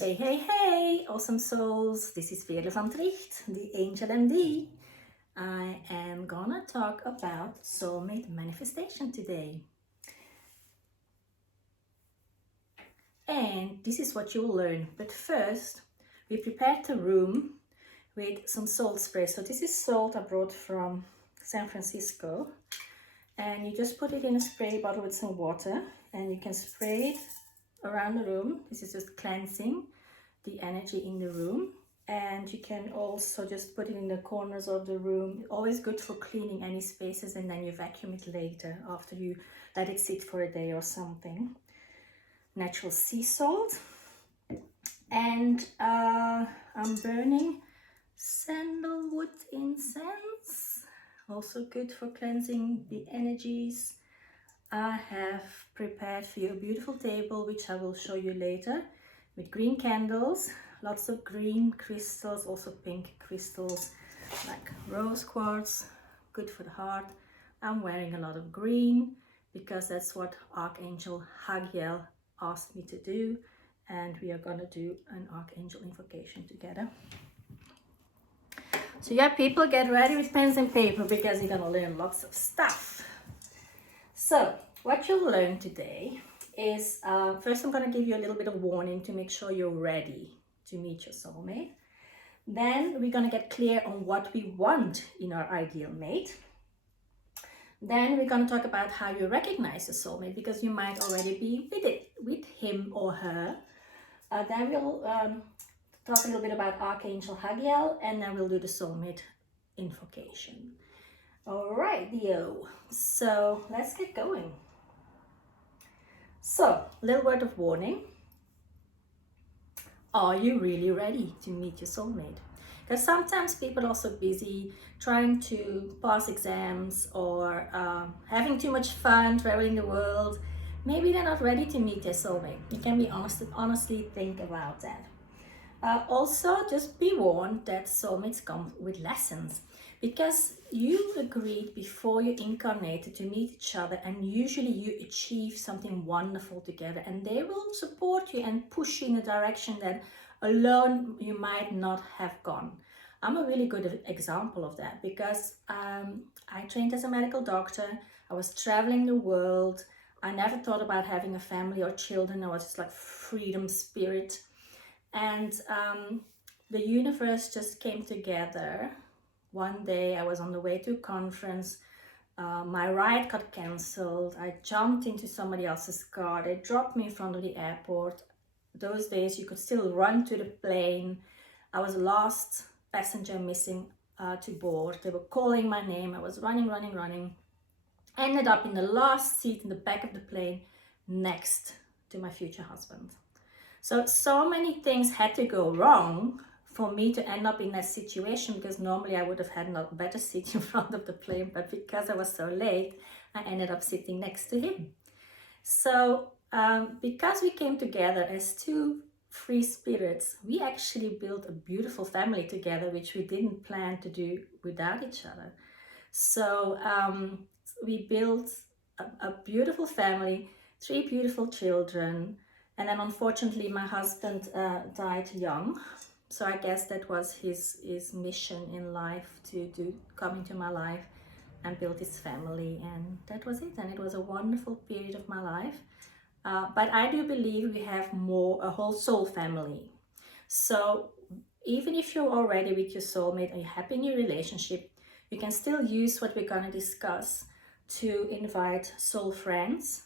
Hey, hey, hey, awesome souls. This is Veerle van Tricht, the Angel MD. I am gonna talk about soulmate manifestation today. And this is what you'll learn. But first, we prepared the room with some salt spray. So this is salt I brought from San Francisco. And you just put it in a spray bottle with some water and you can spray it around the room. This is just cleansing the energy in the room, and you can also just put it in the corners of the room. Always good for cleaning any spaces, and then you vacuum it later after you let it sit for a day or something. Natural sea salt, and I'm burning sandalwood incense, also good for cleansing the energies. I have prepared for you a beautiful table, which I will show you later, with green candles, lots of green crystals, also pink crystals like rose quartz, good for the heart. I'm wearing a lot of green because that's what Archangel Hagiel asked me to do, and we are gonna do an Archangel Invocation together. So yeah, people, get ready with pens and paper because you're gonna learn lots of stuff. So what you'll learn today is, first I'm going to give you a little bit of warning to make sure you're ready to meet your soulmate. Then we're going to get clear on what we want in our ideal mate. Then we're going to talk about how you recognize your soulmate, because you might already be with him or her. Then we'll talk a little bit about Archangel Hagiel, and then we'll do the soulmate invocation. Alright, Dio. So let's get going. So, little word of warning. Are you really ready to meet your soulmate? Because sometimes people are also busy trying to pass exams or having too much fun traveling the world. Maybe they're not ready to meet their soulmate. You can be honestly think about that. Also, just be warned that soulmates come with lessons, because you agreed before you incarnated to meet each other, and usually you achieve something wonderful together, and they will support you and push you in a direction that alone you might not have gone. I'm a really good example of that, because I trained as a medical doctor. I was traveling the world. I never thought about having a family or children. I was just like freedom spirit. And the universe just came together. One day I was on the way to a conference. My ride got cancelled. I jumped into somebody else's car. They dropped me in front of the airport. Those days you could still run to the plane. I was last passenger missing to board. They were calling my name. I was running. Ended up in the last seat in the back of the plane next to my future husband. So many things had to go wrong for me to end up in that situation, because normally I would have had a better seat in front of the plane, but because I was so late, I ended up sitting next to him. So because we came together as two free spirits, we actually built a beautiful family together, which we didn't plan to do without each other. So we built a beautiful family, 3 beautiful children. And then unfortunately my husband died young. So I guess that was his mission in life, to come into my life and build his family. And that was it. And it was a wonderful period of my life. But I do believe we have a whole soul family. So even if you're already with your soulmate and you're happy in your relationship, you can still use what we're going to discuss to invite soul friends,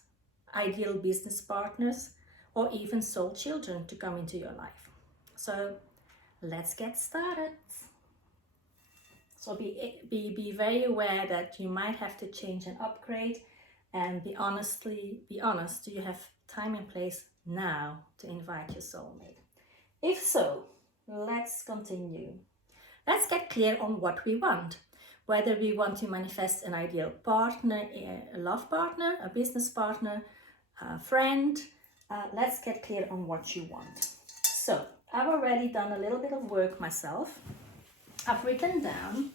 ideal business partners, or even soul children to come into your life. So let's get started. So be very aware that you might have to change and upgrade, and be honest, do you have time and place now to invite your soulmate? If so, let's continue. Let's get clear on what we want. Whether we want to manifest an ideal partner, a love partner, a business partner, a friend, let's get clear on what you want. So I've already done a little bit of work myself. I've written down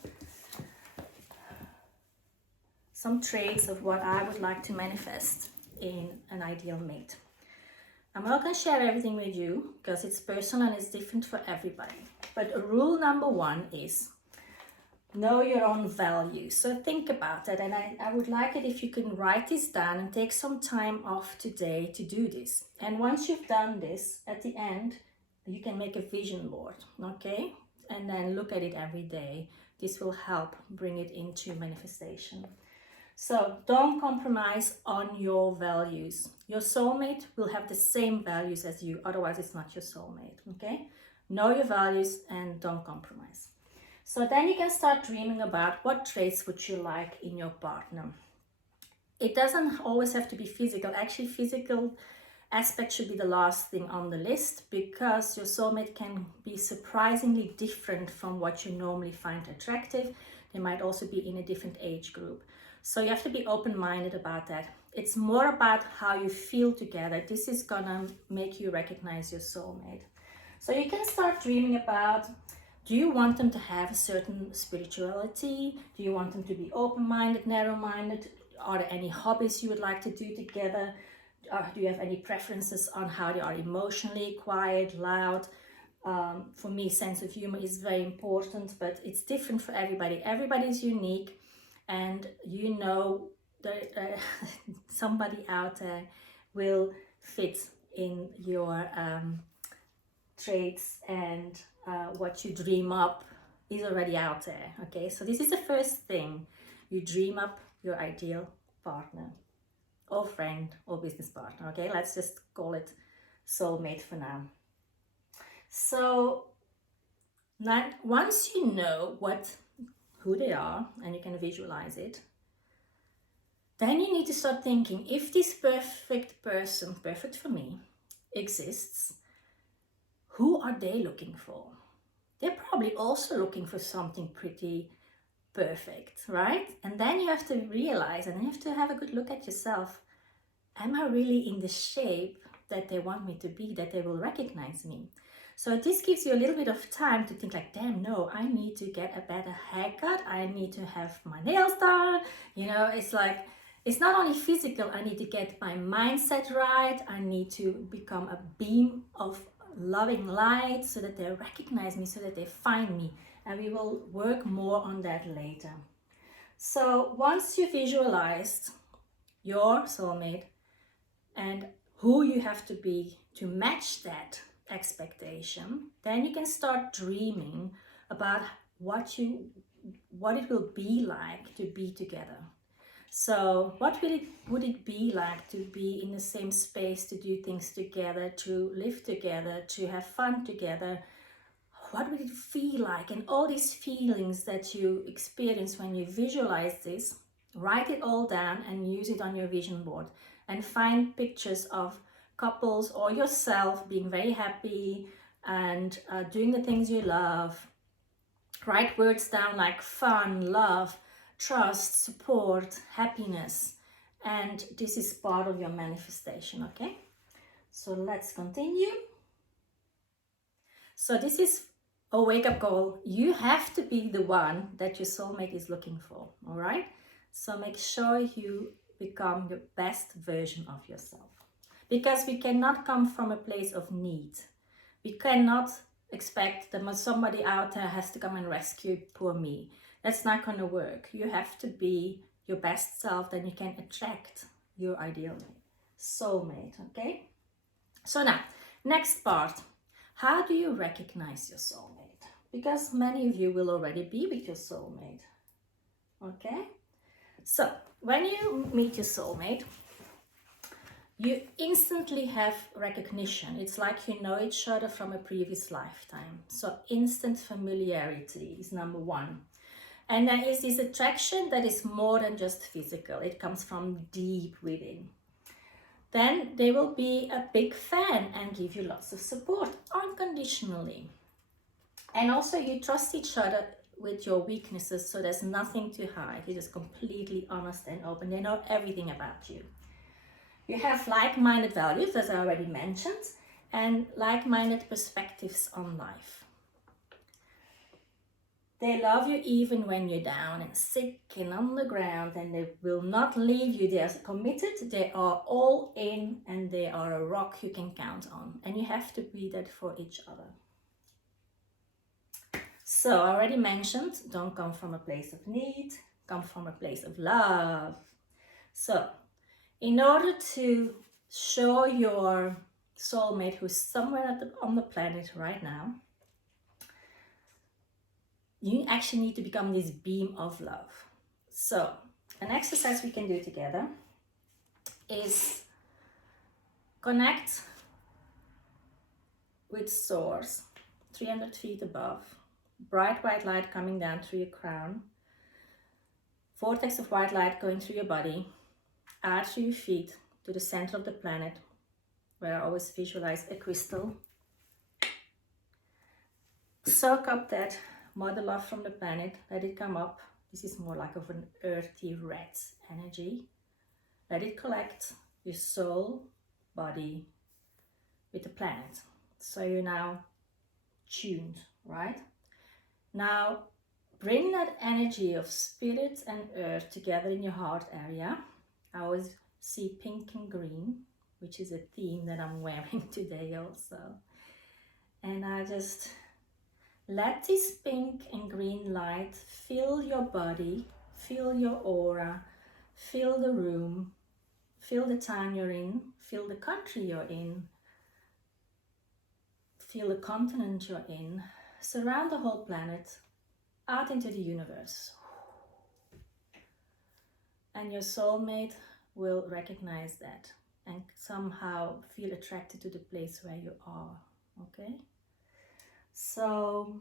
some traits of what I would like to manifest in an ideal mate. I'm not going to share everything with you because it's personal and it's different for everybody. But rule number one is know your own values. So think about that, and I would like it if you can write this down and take some time off today to do this. And once you've done this, at the end, you can make a vision board, okay? And then look at it every day. This will help bring it into manifestation. So don't compromise on your values. Your soulmate will have the same values as you, otherwise it's not your soulmate, okay? Know your values and don't compromise. So then you can start dreaming about what traits would you like in your partner. It doesn't always have to be physical. Actually, physical aspect should be the last thing on the list, because your soulmate can be surprisingly different from what you normally find attractive. They might also be in a different age group. So you have to be open-minded about that. It's more about how you feel together. This is gonna make you recognize your soulmate. So you can start dreaming about, do you want them to have a certain spirituality? Do you want them to be open-minded, narrow-minded? Are there any hobbies you would like to do together? Do you have any preferences on how they are emotionally, quiet, loud? For me, sense of humor is very important, but it's different for everybody. Everybody is unique, and you know that somebody out there will fit in your traits, and what you dream up is already out there. Okay, so this is the first thing. You dream up your ideal partner or friend or business partner. Okay, let's just call it soulmate for now. So now, once you know who they are and you can visualize it, then you need to start thinking, if this perfect person, perfect for me, exists, who are they looking for? They're probably also looking for something pretty perfect, right? And then you have to realize, and you have to have a good look at yourself. Am I really in the shape that they want me to be, that they will recognize me? So this gives you a little bit of time to think like, damn, no, I need to get a better haircut. I need to have my nails done. You know, it's like, it's not only physical. I need to get my mindset right. I need to become a beam of loving light so that they recognize me, so that they find me. And we will work more on that later. So once you visualized your soulmate and who you have to be to match that expectation, then you can start dreaming about what it will be like to be together. So what would it be like to be in the same space, to do things together, to live together, to have fun together? What would it feel like? And all these feelings that you experience when you visualize this, write it all down and use it on your vision board, and find pictures of couples or yourself being very happy and doing the things you love. Write words down like fun, love, trust, support, happiness, and this is part of your manifestation. Okay, so let's continue. So this is a wake-up call. You have to be the one that your soulmate is looking for. All right, so make sure you become the best version of yourself, because we cannot come from a place of need. We cannot expect that somebody out there has to come and rescue poor me. That's not going to work. You have to be your best self, then you can attract your ideal soulmate. Okay, so now next part, how do you recognize your soulmate? Because many of you will already be with your soulmate. Okay, so when you meet your soulmate, you instantly have recognition. It's like you know each other from a previous lifetime. So instant familiarity is number one. And there is this attraction that is more than just physical. It comes from deep within. Then they will be a big fan and give you lots of support unconditionally. And also you trust each other with your weaknesses, so there's nothing to hide. You're just completely honest and open. They know everything about you. You have like-minded values, as I already mentioned, and like-minded perspectives on life. They love you even when you're down and sick and on the ground, and they will not leave you. They are committed, they are all in, and they are a rock you can count on. And you have to be that for each other. So I already mentioned, don't come from a place of need, come from a place of love. So in order to show your soulmate who's somewhere on the planet right now, you actually need to become this beam of love. So an exercise we can do together is connect with source 300 feet above, bright white light coming down through your crown, vortex of white light going through your body, out through your feet to the center of the planet, where I always visualize a crystal. Soak up that mother love from the planet, let it come up. This is more like of an earthy red energy. Let it collect your soul, body with the planet. So you're now tuned, right? Now bring that energy of spirit and earth together in your heart area. I always see pink and green, which is a theme that I'm wearing today also. And I just let this pink and green light fill your body, fill your aura, fill the room, fill the time you're in, fill the country you're in, fill the continent you're in, surround the whole planet, out into the universe. And your soulmate will recognize that and somehow feel attracted to the place where you are, okay? So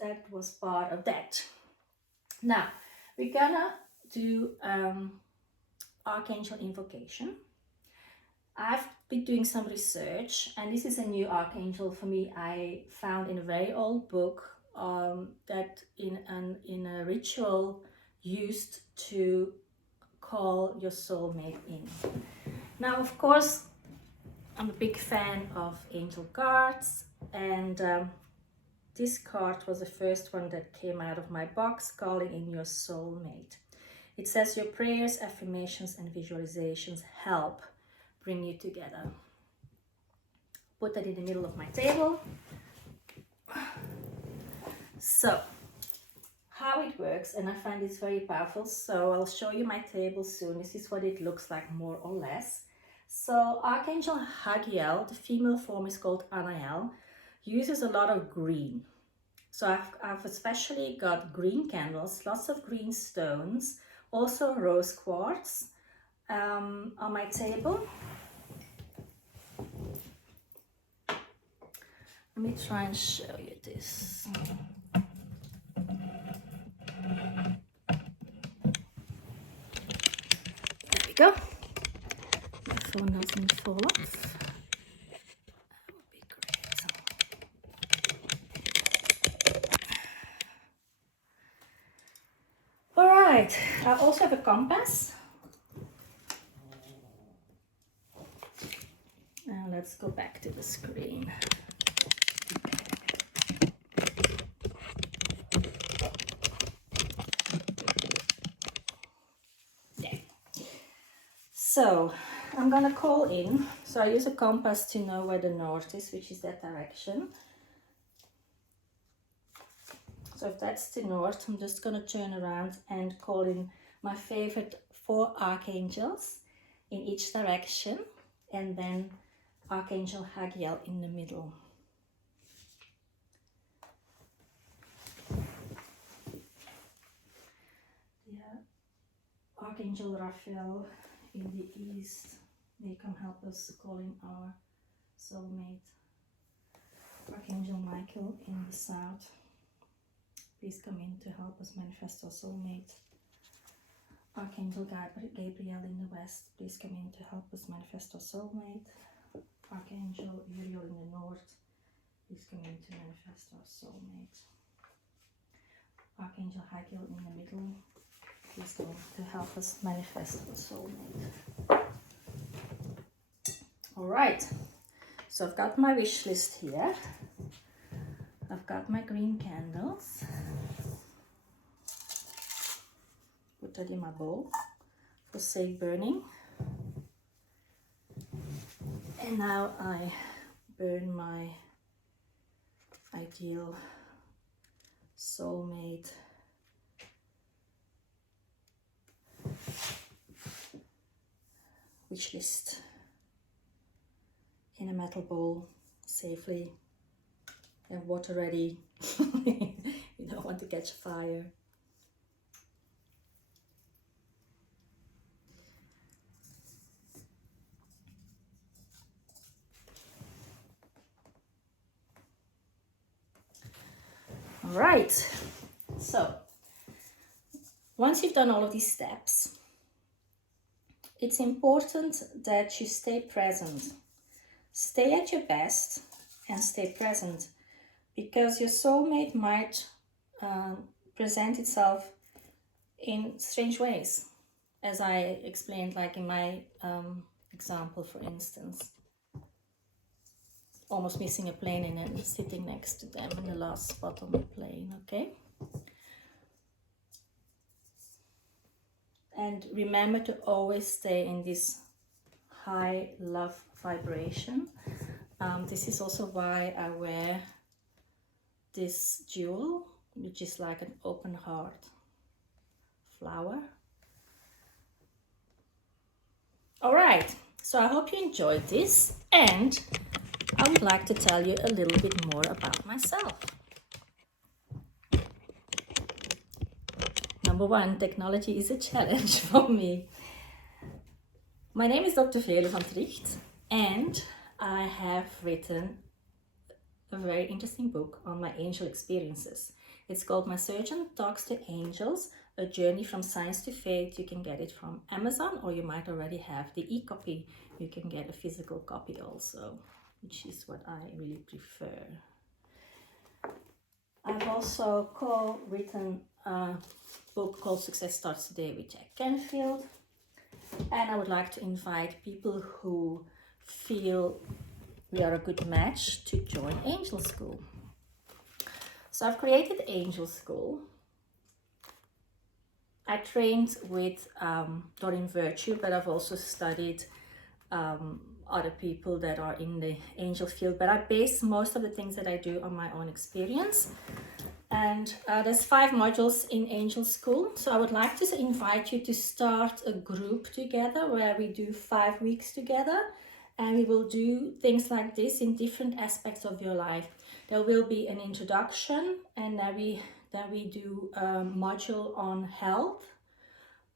that was part of that. Now we're gonna do Archangel Invocation. I've been doing some research, and this is a new archangel for me. I found in a very old book that in a ritual used to call your soulmate in. Now, of course, I'm a big fan of angel cards, and this card was the first one that came out of my box, calling in your soulmate. It says your prayers, affirmations, and visualizations help bring you together. Put that in the middle of my table. So, how it works, and I find this very powerful, so I'll show you my table soon. This is what it looks like, more or less. So Archangel Hagiel, the female form is called Anael, uses a lot of green. So I've especially got green candles, lots of green stones, also rose quartz on my table. Let me try and show you this. There we go. My phone doesn't fall off. That would be great. All right, I also have a compass. Now let's go back to the screen. So I'm gonna call in. So I use a compass to know where the north is, which is that direction. So if that's the north, I'm just gonna turn around and call in my favorite 4 archangels in each direction, and then Archangel Hagiel in the middle. Yeah, Archangel Raphael in the east, may come help us calling our soulmate. Archangel Michael in the south, please come in to help us manifest our soulmate. Archangel Gabriel in the west, please come in to help us manifest our soulmate. Archangel Uriel in the north, please come in to manifest our soulmate. Archangel Hagiel in the middle, please come to help us manifest our soulmate. All right, so I've got my wish list here. I I've got my green candles. Put that in my bowl for safe burning. And now I burn my Hagiel Soulmate wish list in a metal bowl safely. Have water ready. You don't want to catch fire. All right, so once you've done all of these steps, it's important that you stay present. Stay at your best and stay present, because your soulmate might present itself in strange ways, as I explained, like in my example, for instance. Almost missing a plane and then sitting next to them in the last spot on the plane, okay? And remember to always stay in this high love vibration. This is also why I wear this jewel, which is like an open heart flower. All right, so I hope you enjoyed this, and I would like to tell you a little bit more about myself. Number one, technology is a challenge for me. My name is Dr. Veerle van Tricht, and I have written a very interesting book on my angel experiences. It's called My Surgeon Talks to Angels, A Journey from Science to Faith. You can get it from Amazon, or you might already have the e-copy. You can get a physical copy also, which is what I really prefer. I've also co-written a book called Success Starts Today with Jack Canfield, and I would like to invite people who feel we are a good match to join Angel School. So I've created Angel School. I trained with Doreen Virtue, but I've also studied other people that are in the angel field, but I base most of the things that I do on my own experience. And there's 5 modules in Angel School, so I would like to invite you to start a group together where we do 5 weeks together, and we will do things like this in different aspects of your life. There will be an introduction, and then we do a module on health,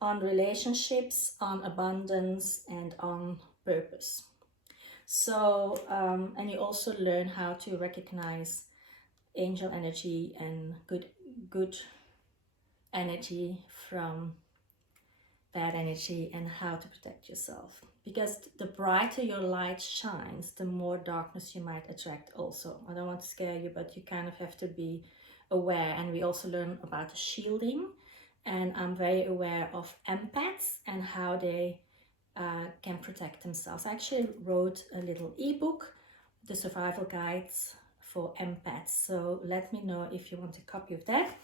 on relationships, on abundance, and on purpose. So, and you also learn how to recognize angel energy and good energy from bad energy, and how to protect yourself. Because the brighter your light shines, the more darkness you might attract also. I don't want to scare you, but you kind of have to be aware. And we also learn about shielding, and I'm very aware of empaths and how they can protect themselves. I actually wrote a little ebook, The Survival Guides for Empaths. So let me know if you want a copy of that.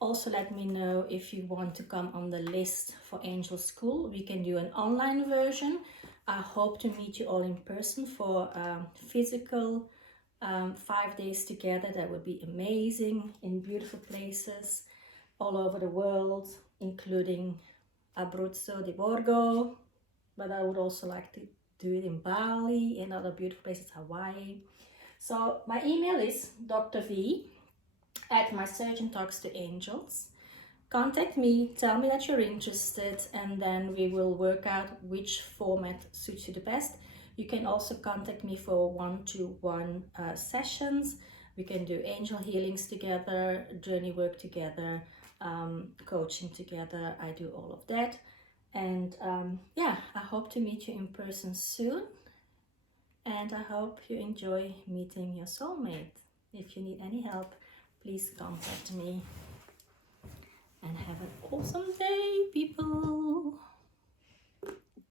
Also let me know if you want to come on the list for Angel School. We can do an online version. I hope to meet you all in person for physical 5 days together. That would be amazing, in beautiful places all over the world, including Abruzzo di Borgo, but I would also like to do it in Bali and other beautiful places, Hawaii. So my email is drv@mysurgeontalkstoangels. Contact me, tell me that you're interested, and then we will work out which format suits you the best. You can also contact me for one-to-one sessions. We can do angel healings together, journey work together, coaching together. I do all of that. And yeah, I hope to meet you in person soon. And I hope you enjoy meeting your soulmate. If you need any help, please contact me. And have an awesome day, people.